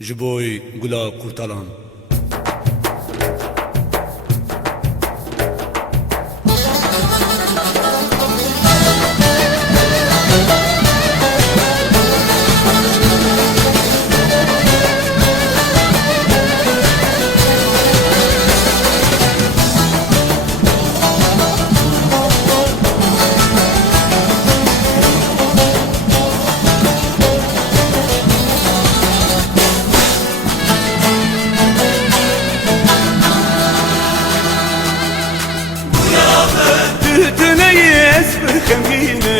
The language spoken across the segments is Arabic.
جبوي قلاب كوتالان تتنيس بالخمينة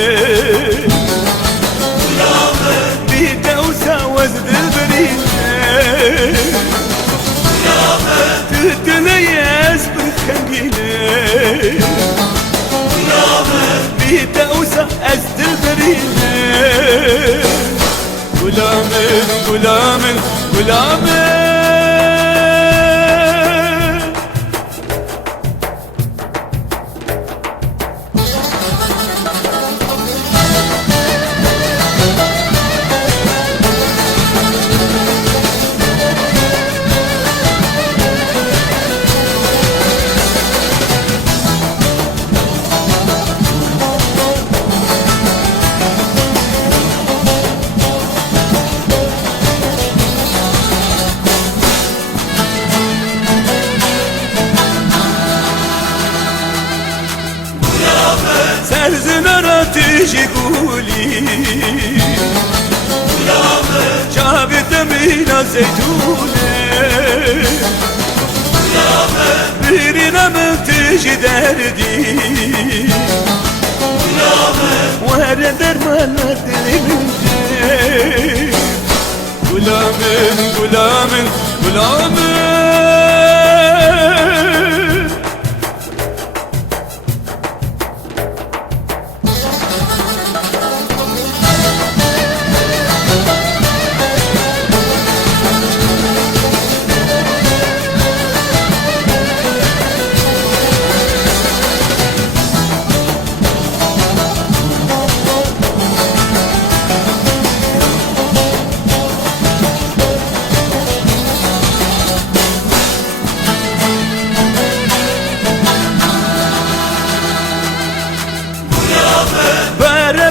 بيتا وساوز بالبرينة تتنيس بالخمينة بيتا وساوز بالبرينة غلامن غلامن غلامن سرزنارا تيجي قولي جابت من الزيتونة بيرنا من تيجي دردي وانا درمان الدنيا غلامن غلامن غلامن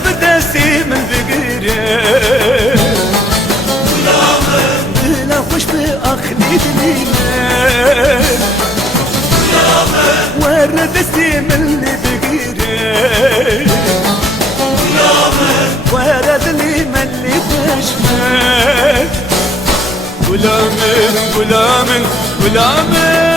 بدستي من ذقيره بلا خوش بأخلي دليله وردستي من اللي بقيره ورد لي من اللي بشمه غلامن غلامن غلامن